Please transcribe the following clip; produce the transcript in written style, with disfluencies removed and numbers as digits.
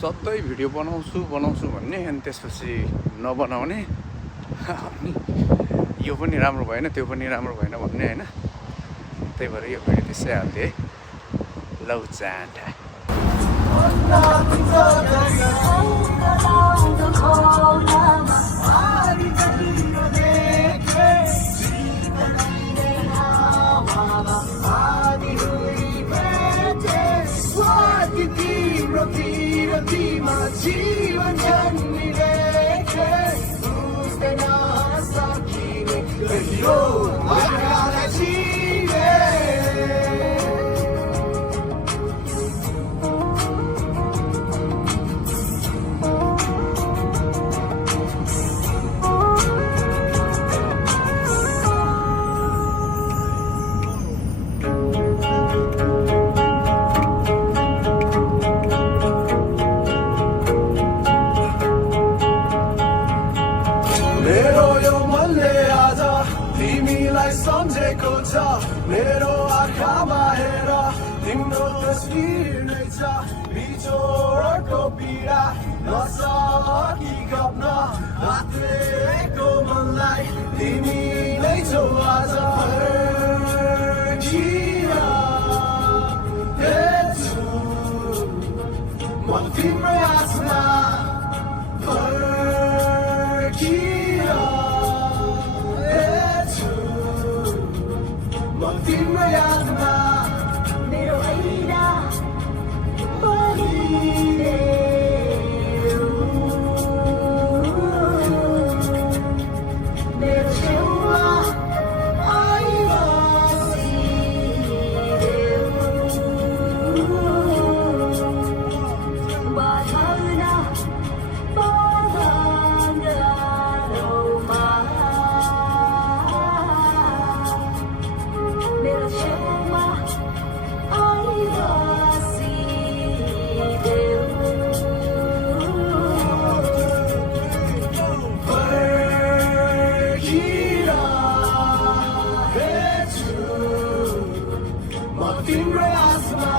सधैँ भिडियो बनाउँछु भन्ने अनि त्यसपछि नबनाउने अनि यो पनि राम्रो भएन त्यो पनि राम्रो भएन भन्ने होइन। त्यही भएर यो भिडियो त्यसै हाल्थेँ है। लौ चाँडा जीवन जन्मिरहेको बुझ्दैन सकिने यो मायालाई जिने मेरो यो मनले आज तिमीलाई सम्झेको छ मेरो आँखामा हेर तिम्रो तस्बिर नै छ बिछोडको पीडा नसकी गप्न आत्मेको मनलाई तिमी नै छौ आज हेर्छु म तिम्रो आसमा तिम्रो यादमा मेरो ऐना बनिदेऊ मेरो छेउमा आइबसिदेऊ बाधाउन बाधाङ्गारोमा मेरो छेउमा आइबसिदेऊ फर्किरहेछु म तिम्रो आसमा